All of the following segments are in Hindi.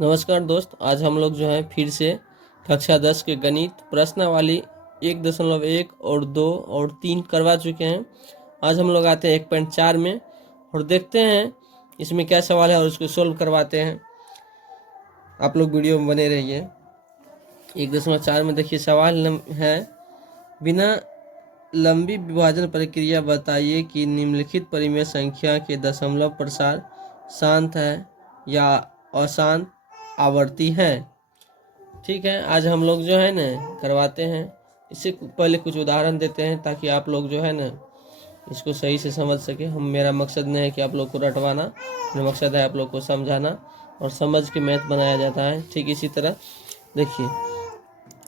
नमस्कार दोस्त, आज हम लोग जो है फिर से कक्षा 10 के गणित प्रश्नावली 1.1 और 2 और 3 करवा चुके हैं। आज हम लोग आते हैं 1.4 में और देखते हैं इसमें क्या सवाल है और उसको सोल्व करवाते हैं। आप लोग वीडियो में बने रहिए। 1.4 में देखिए सवाल है, बिना लंबी विभाजन प्रक्रिया बताइए कि निम्नलिखित परिमेय संख्या के दशमलव प्रसार शांत है या अशांत आवर्ती है। ठीक है, आज हम लोग जो है ना करवाते हैं। इससे पहले कुछ उदाहरण देते हैं ताकि आप लोग जो है ना इसको सही से समझ सके। मेरा मकसद नहीं है कि आप लोग को रटवाना, मेरा मकसद है आप लोग को समझाना और समझ के मैथ बनाया जाता है। ठीक इसी तरह देखिए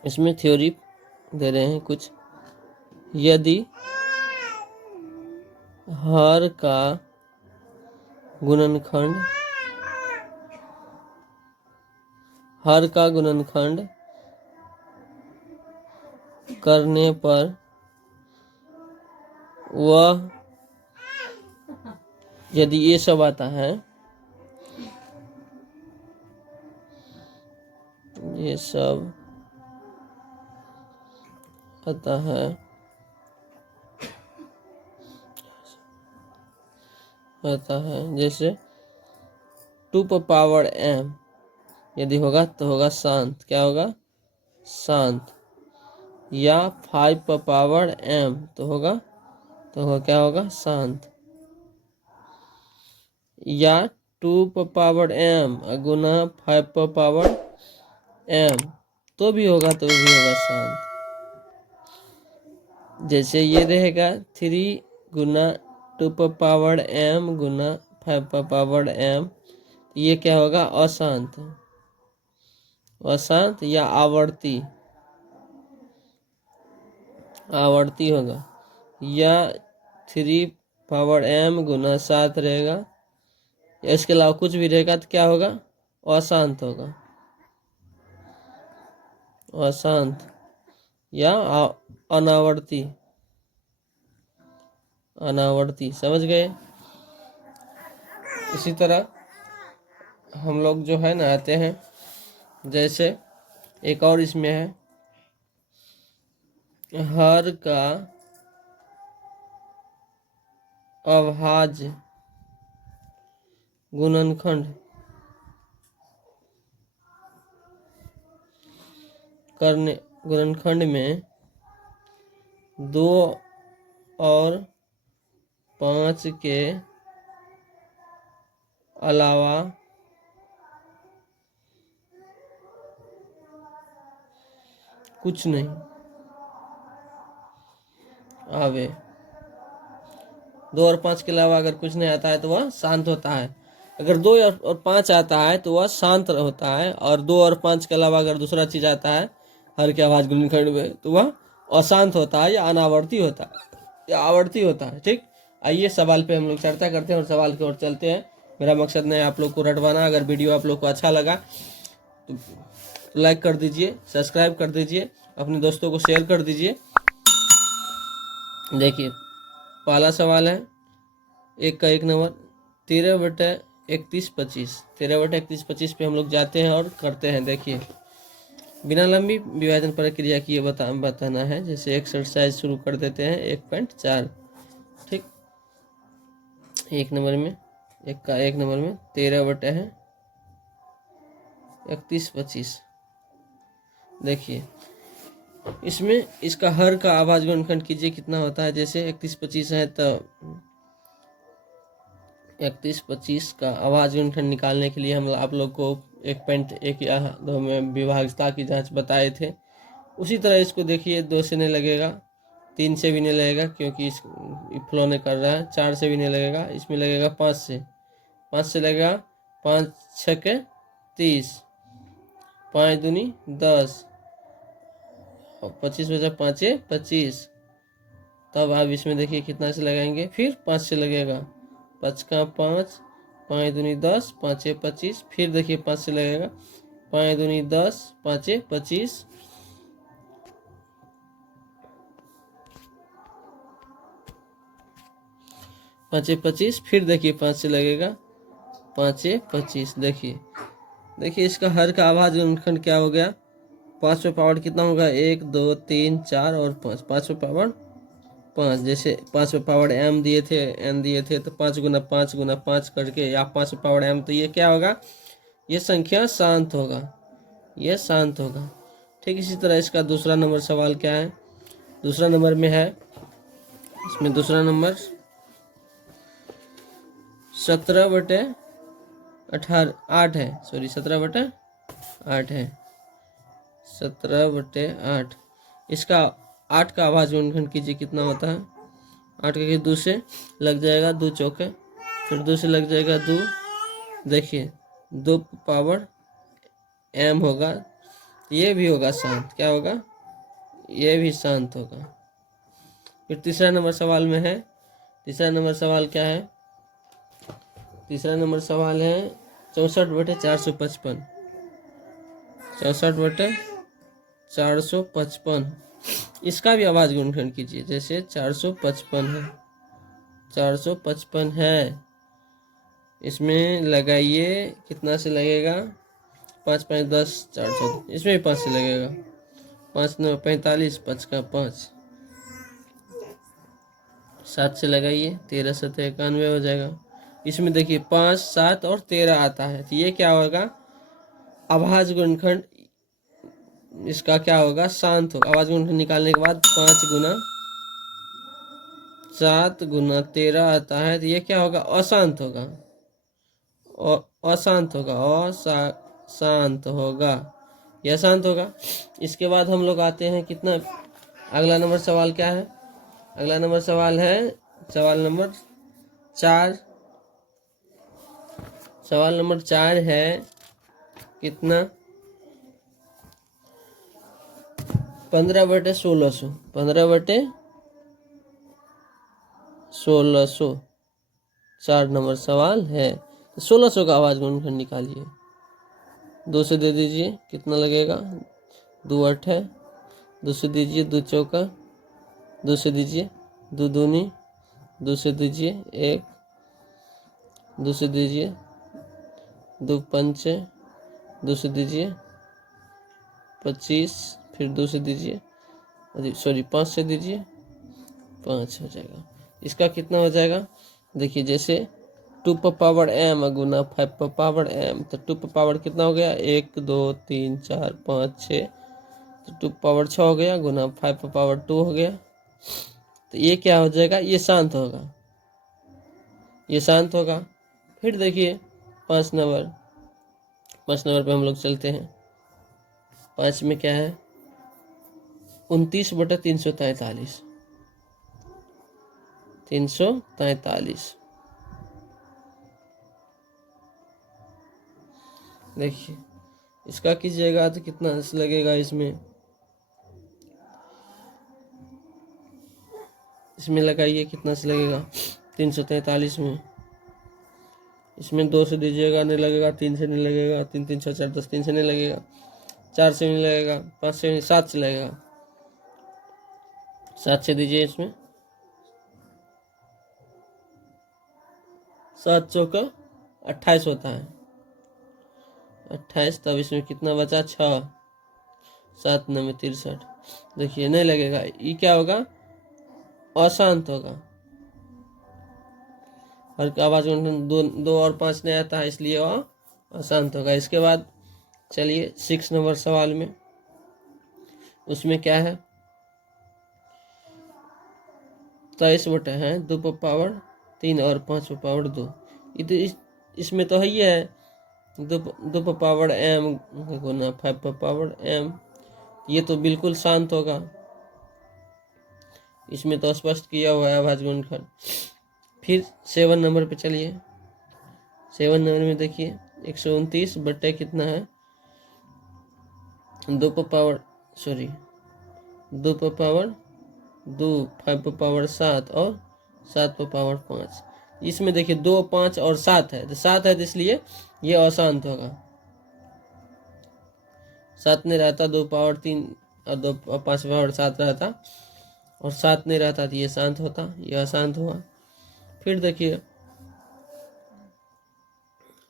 इसमें थ्योरी दे रहे हैं कुछ। यदि हर का गुणनखंड करने पर वह, यदि ये सब आता है, ये सब आता है जैसे 2 m यदि होगा तो होगा शांत। क्या होगा? शांत। या 5 m तो होगा क्या होगा? शांत। या 2 m गुना 5 m तो भी होगा शांत। जैसे ये रहेगा 3 गुना 2 m गुना 5 m, ये क्या होगा? अशांत। अशांत या आवर्ती होगा। या 3 m गुना 7 रहेगा। इसके अलावा कुछ भी रहेगा तो क्या होगा? अशांत होगा। अशांत या अनावर्ती। समझ गए? इसी तरह हम लोग जो है ना आते हैं, जैसे एक और इसमें है, हर का अभाज्य गुणनखंड में 2 और 5 के अलावा कुछ नहीं आवे। 2 और 5 के अलावा अगर कुछ नहीं आता है तो वह शांत होता है। अगर 2 और 5 आता है तो वह शांत होता है, और 2 और 5 के अलावा अगर दूसरा चीज आता है हर के आवाज गुणनखंड में तो वह अशांत होता है या अनावर्ती होता है या आवर्ती होता है। ठीक, आइए सवाल पे हम लोग चर्चा करते हैं और सवाल की ओर चलते हैं। मेरा मकसद नहीं है आप लोग को रटवाना। अगर वीडियो आप लोग को अच्छा लगा तो लाइक कर दीजिए, सब्सक्राइब कर दीजिए, अपने दोस्तों को शेयर कर दीजिए। देखिए पहला सवाल है 1 का 1 नंबर, 13/31/25। 13/31/25 पे हम लोग जाते हैं और करते हैं। देखिए बिना लंबी विभाजन प्रक्रिया की ये बताना है। जैसे एक्सरसाइज शुरू कर देते हैं 1.4। ठीक, 1 नंबर में 1 का 1 नंबर में 13/31/25। देखिए इसमें इसका हर का आवाज गुणनखंड कीजिए कितना होता है। जैसे 31/25 है तो 31/25 का आवाज गुणनखंड निकालने के लिए हम आप लोग को 1.1 या 2 में विभाज्यता की जांच बताए थे। उसी तरह इसको देखिए 2 से नहीं लगेगा, 3 से भी नहीं लगेगा क्योंकि इस फ्लो नहीं कर रहा है, 4 से भी नहीं लगेगा, इसमें लगेगा 5 से। 5 से लगेगा, 5 6 30, 5 दूनी 10 और 25 बचा 5 25। तब आप इसमें देखिए कितना से लगाएंगे, फिर 5 से लगेगा, 5 का 5, 5 दूनी 10, 5 25। फिर देखिए 5 से लगेगा, 5 दूनी 10, 5 25। 5 25। फिर देखिए 5 से लगेगा, 5 25। देखिए देखिए इसका हर का आभाज्य गुणनखंड क्या हो गया, 5 पावर कितना होगा, 1 2 3 4 और 5, 5 पावर 5। जैसे 5 पावर m दिए थे, n दिए थे, तो 5 गुना 5 गुना 5 करके या 5 पावर m, तो ये क्या होगा, ये संख्या शांत होगा, ये शांत होगा। ठीक इसी तरह इसका दूसरा नंबर सवाल क्या है, दूसरा नंबर में है, इसमें दूसरा नंबर 17/8 है, सॉरी 17/8 है, 17/8। इसका 8 का आभाज्य गुणनखंड कीजिए, कितना होता है, 8 का 2 से लग जाएगा 2 चौके, फिर 2 से लग जाएगा 2, देखिए 2 पावर m होगा, ये भी होगा शांत, क्या होगा, ये भी शांत होगा। फिर तीसरा नंबर सवाल में है, तीसरा नंबर सवाल क्या है, तीसरा नंबर सवाल है 64/455, 64/455। इसका भी आभाज्य गुणनखंड कीजिए, जैसे 455 है, 455 है, इसमें लगाइए, कितना से लगेगा, 5 5 10 414, इसमें भी 5 से लगेगा, 5 9 45, 5 का 5, 7 से लगाइए, 13 7 91 हो जाएगा। इसमें देखिए 5 7 और 13 आता है, तो ये क्या होगा, आभाज्य गुणनखंड इसका क्या होगा, शांत होगा। आभाज्य गुणनखंड निकालने के बाद 5 गुना 7 गुना 13 आता है, तो ये क्या होगा, अशांत होगा, अशांत होगा, अशांत होगा, यह शांत होगा। इसके बाद हम लोग आते हैं कितना, अगला नंबर सवाल क्या है, अगला नंबर सवाल है सवाल नंबर 4, सवाल नंबर 4 है कितना, 15/1600, 15/1600, 4 नंबर सवाल है, तो 1600 का आभाज्य गुणनखंड निकालिए, 2 से दे दीजिए, कितना लगेगा, 2 8 है, 2 से दीजिए, 2 चौका, 2 से दीजिए, 2 दूनी, 2 से दीजिए 1, 2 से दीजिए 2 पंचे, 2 से दीजिए 25, फिर 2 से दीजिए, सॉरी 5 से दीजिए 5 हो जाएगा। इसका कितना हो जाएगा, देखिए जैसे 2 पर पावर m गुना 5 पर पावर m, तो 2 पर पावर कितना हो गया, 1 2 3 4 5 6, तो 2 पावर 6 हो गया, गुना 5 पर पावर 2 हो गया, तो ये क्या हो जाएगा, ये शांत होगा, ये शांत होगा। फिर देखिए 5 नंबर, 5 नंबर पे हम लोग चलते हैं, 5 में क्या है, 29/343, 343। देखिए इसका कीजिएगा तो कितना लगेगा, इसमें लगाइए, कितना से लगेगा, 343 में, इसमें 2 से दीजिएगा, नहीं लगेगा, 3 से नहीं लगेगा, 3 3 6 4 10, 3 से नहीं लगेगा, 4 से नहीं लगेगा, 5 से नहीं, 7 से लगेगा, 7 से दीजिए, इसमें 7 चौका 28 होता है, 28, तब इसमें कितना बचा, 6, 7 9 में 63, देखिए नहीं लगेगा, ये क्या होगा, अशांत होगा, हर का आवाज 2 और 5 नहीं आता है, इसलिए वह अशांत होगा। इसके बाद चलिए 6 नंबर सवाल में, उसमें क्या है, 23/2 पर पावर 3 और 5 पर पावर 2, ये तो इसमें तो है ही है, 2 पर पावर m गुना 5 पर पावर m, ये तो बिल्कुल शांत होगा, इसमें तो स्पष्ट किया हुआ है आभाज्य गुणनखंड। फिर 7 नंबर पे चलिए, 7 नंबर में देखिए 129 बटे कितना है, 2 पर पावर, सॉरी 2 पर पावर 2, 5 पर पावर 7 और 7 पर पावर 5, इसमें देखिए 2 5 और 7 है, तो 7 है, तो इसलिए ये अशांत होगा, 7 नहीं रहता, 2 पावर 3 और 2 5 पावर 7 रहता, और 7 नहीं रहता तो ये शांत होता, ये अशांत हुआ। फिर देखिए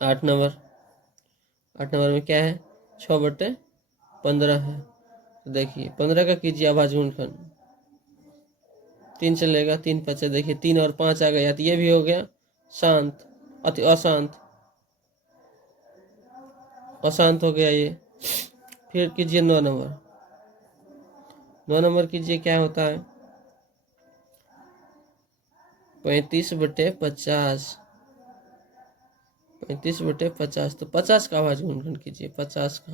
8 नंबर, 8 नंबर में क्या है, 6/15 है। तो देखिए 15 का कीजिए अभाज्य गुणनखंड, 3 चलेगा, 3 5 देखिए 3 और 5 आ गया, तो ये भी हो गया शांत, अति अशांत, अशांत हो गया ये। फिर कीजिए 9 नंबर, 9 नंबर कीजिए, क्या होता है, 35/50, 35/50, तो 50 का अभाज्य गुणनखंड कीजिए, 50 का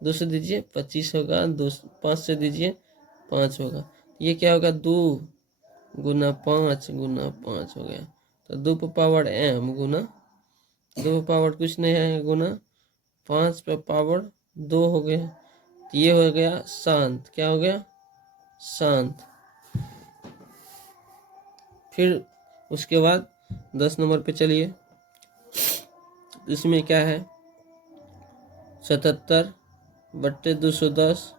2 से दीजिए 25 होगा, 2 5 से दीजिए 5 होगा, ये क्या होगा 2 गुना 5 गुना 5 हो गया, तो 2 पे पावर m गुना 2 पे पावर कुछ नहीं है गुना 5 पे पावर 2 हो गया, तो ये हो गया शांत, क्या हो गया शांत। फिर उसके बाद 10 नंबर पे चलिए, इसमें क्या है 77/210,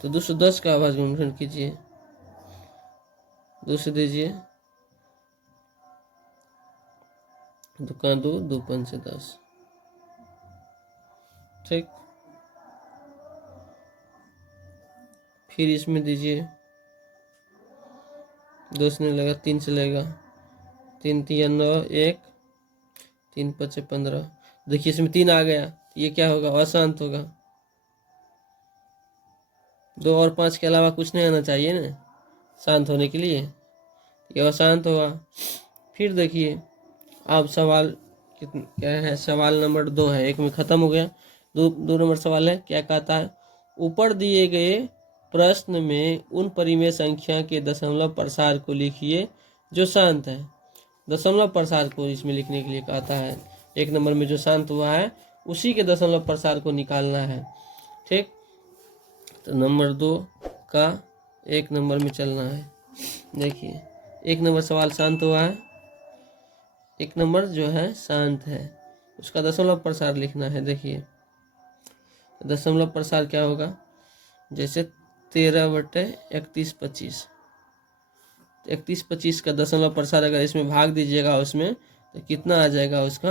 तो 210 का अभाज्य गुणनखंड कीजिए, 2 से दीजिए, 2 का 2, 2 5 से 10, ठीक। फिर इसमें दीजिए, 2 से नहीं लगा, 3 से लगेगा, 3 3 9 1, 3 5 15, देखिए इसमें 3 आ गया, ये क्या होगा अशांत होगा, 2 और 5 के अलावा कुछ नहीं आना चाहिए ना शांत होने के लिए, ये अशांत होगा। फिर देखिए अब सवाल क्या है, सवाल नंबर 2 है, एक में खत्म हो गया, 2 नंबर सवाल है, क्या कहता है, ऊपर दिए गए प्रश्न में उन परिमेय संख्या के दशमलव प्रसार को लिखिए जो शांत है। दशमलव प्रसार को इसमें लिखने के लिए कहता है, 1 नंबर में जो शांत हुआ है उसी के दशमलव प्रसार को निकालना है, ठीक। तो नंबर 2 का 1 नंबर में चलना है। देखिए 1 नंबर सवाल शांत हुआ है, 1 नंबर जो है शांत है, उसका दशमलव प्रसार लिखना है। देखिए दशमलव प्रसार क्या होगा, जैसे 13/3125, 3125 का दशमलव प्रसार अगर इसमें भाग दीजिएगा उसमें, तो कितना आ जाएगा, उसका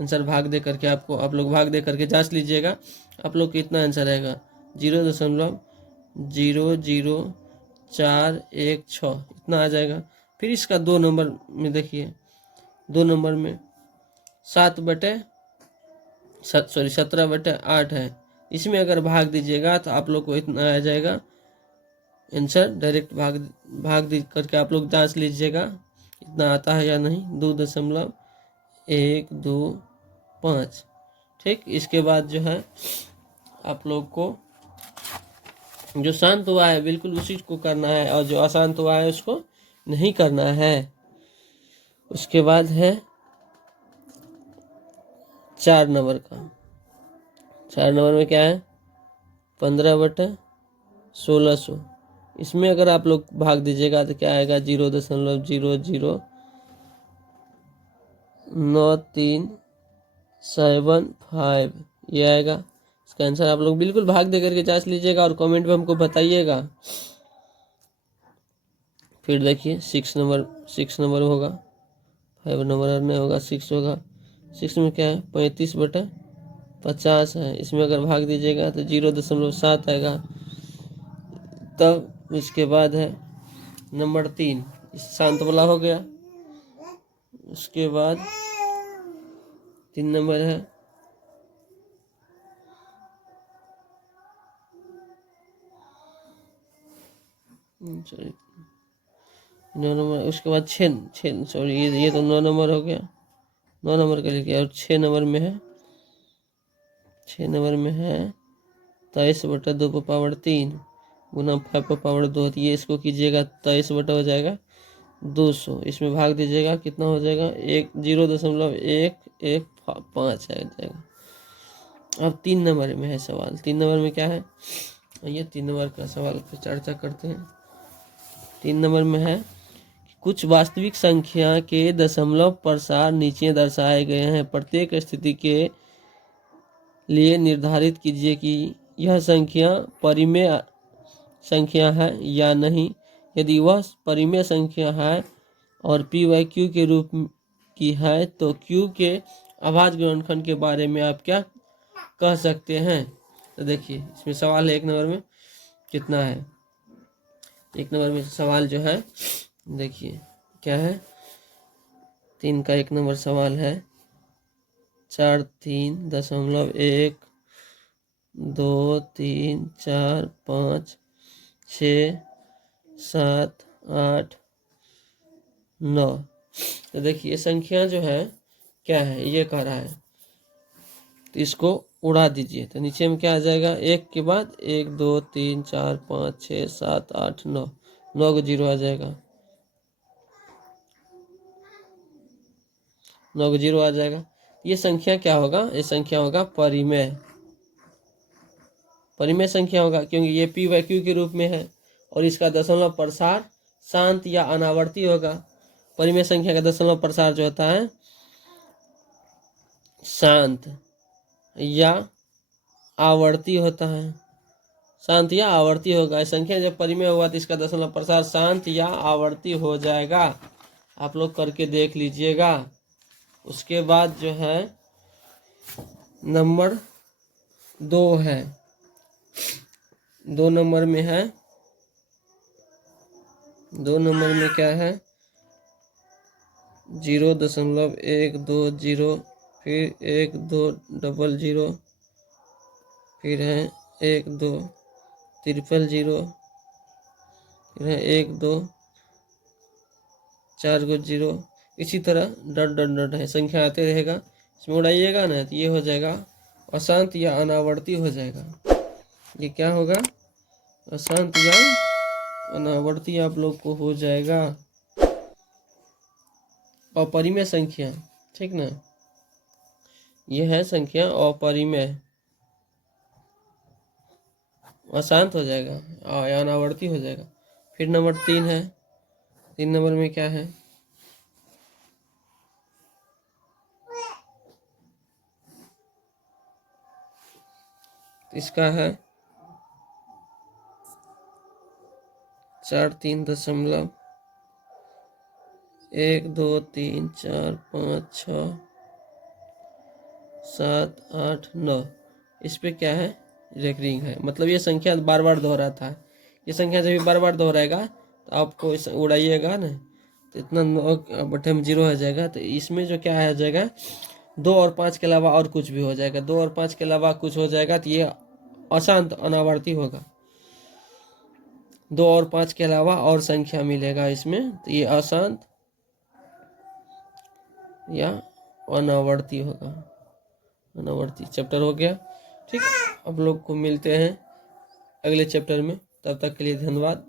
आंसर भाग दे करके आपको, आप लोग भाग दे करके जांच लीजिएगा, आप लोग कितना आंसर आएगा, 0.00416 इतना आ जाएगा। फिर इसका 2 नंबर में देखिए, 2 नंबर में 17/8 है, इसमें अगर भाग दीजिएगा तो आप लोग को इतना आ जाएगा आंसर, डायरेक्ट भाग दी करके आप लोग जांच लीजिएगा इतना आता है या नहीं, 2.125, ठीक। इसके बाद जो है आप लोग को जो शांत हुआ है बिल्कुल उसी को करना है, और जो अशांत हुआ है उसको नहीं करना है। उसके बाद है 4 नंबर का, 4 नंबर में क्या है 15/1600, इसमें अगर आप लोग भाग दीजिएगा तो क्या आएगा 0.00937 ये आएगा। इसका आंसर आप लोग बिल्कुल भाग दे करके जांच लीजिएगा और कमेंट में हमको बताइएगा। फिर देखिए 6 नंबर होगा, 5 नंबर नहीं होगा, 6 होगा। 6 में क्या है 35/50 है, इसमें अगर भाग दीजिएगा तो 0.7 आएगा। तब इसके बाद है नंबर 3, शांत वाला हो गया। उसके बाद 3 नंबर है सॉरी 9 नंबर। उसके बाद 6 सॉरी ये तो 9 नंबर हो गया, 9 नंबर का लिखिए। और 6 नंबर में है 23/2 पर पावर 3 गुना 5 पर पावर 2, ये इसको कीजिएगा 23 हो जाएगा 200, इसमें भाग दीजिएगा कितना हो जाएगा 0.115 आ जाएगा। अब 3 नंबर में है सवाल, 3 नंबर में क्या है, ये 3 नंबर का सवाल पे चर्चा करते हैं। 3 नंबर में है कुछ वास्तविक संख्या के दशमलव प्रसार नीचे दर्शाए गए हैं, प्रत्येक स्थिति के लिए निर्धारित कीजिए कि यह संख्या परिमेय संख्या है या नहीं। यदि वह परिमेय संख्या है और p/q के रूप की है तो q के अभाज्य गुणनखंड के बारे में आप क्या कह सकते हैं। तो देखिए इसमें सवाल है 1 नंबर में कितना है। 1 नंबर में सवाल जो है देखिए क्या है, 3 का 1 नंबर सवाल है 4 3 दशमलव 1 2 3 4 5 6 7 8 9। तो देखिए संख्या जो है क्या है, ये कह रहा है, तो इसको उड़ा दीजिए। तो नीचे में क्या आ जाएगा, 1 के बाद 1 2 3 4 5 6 7 8 9, 9 को 0 आ जाएगा, 9 को 0 आ जाएगा। ये संख्या क्या होगा, ये संख्या होगा परिमेय, परिमेय संख्या होगा, क्योंकि ये पी व क्यू के रूप में है और इसका दशमलव प्रसार शांत या अनावर्ती होगा। परिमेय संख्या का दशमलव प्रसार जो होता है शांत या आवर्ती होता है, शांत या आवर्ती होगा। संख्या जब परिमेय होगा तो इसका दशमलव प्रसार शांत या आवर्ती हो जाएगा। आप लोग करके देख लीजिएगा। उसके बाद जो है नंबर 2 है, 2 नंबर में है, 2 नंबर में क्या है 0.120, फिर 1 2 00, फिर है 1 2 000, फिर है 1 2 4 को 0, इसी तरह डॉट डॉट डॉट है, संख्या आते रहेगा। इसमें उड़ाइएगा ना तो ये हो जाएगा अशांत या अनावर्ती हो जाएगा। ये क्या होगा, अशांत या अनावर्ती आप लोग को हो जाएगा। अपरिमेय संख्या, ठीक ना, ये है संख्या अपरिमेय, अशांत हो जाएगा या अनावर्ती हो जाएगा। फिर नंबर 3 है, 3 नंबर में क्या है, इसका है 4 3 दशमलव 1 2 3 4 5 6 7 8 9। इस पे क्या है, रेकरिंग है, मतलब ये संख्या बार बार दोहराता है। ये संख्या जब बार बार दोहराएगा तो आपको इस उड़ाइएगा ना तो इतना 9 बटे में 0 हो जाएगा। तो इसमें जो क्या आ जाएगा 2 और 5 के अलावा और कुछ भी हो जाएगा, 2 और 5 के अलावा कुछ हो जाएगा तो ये अशांत अनावर्ती होगा। 2 और 5 के अलावा और संख्या मिलेगा इसमें तो ये अशांत या अनावर्ती होगा। अनावर्ती चैप्टर हो गया। ठीक, आप लोग को मिलते हैं अगले चैप्टर में, तब तक के लिए धन्यवाद।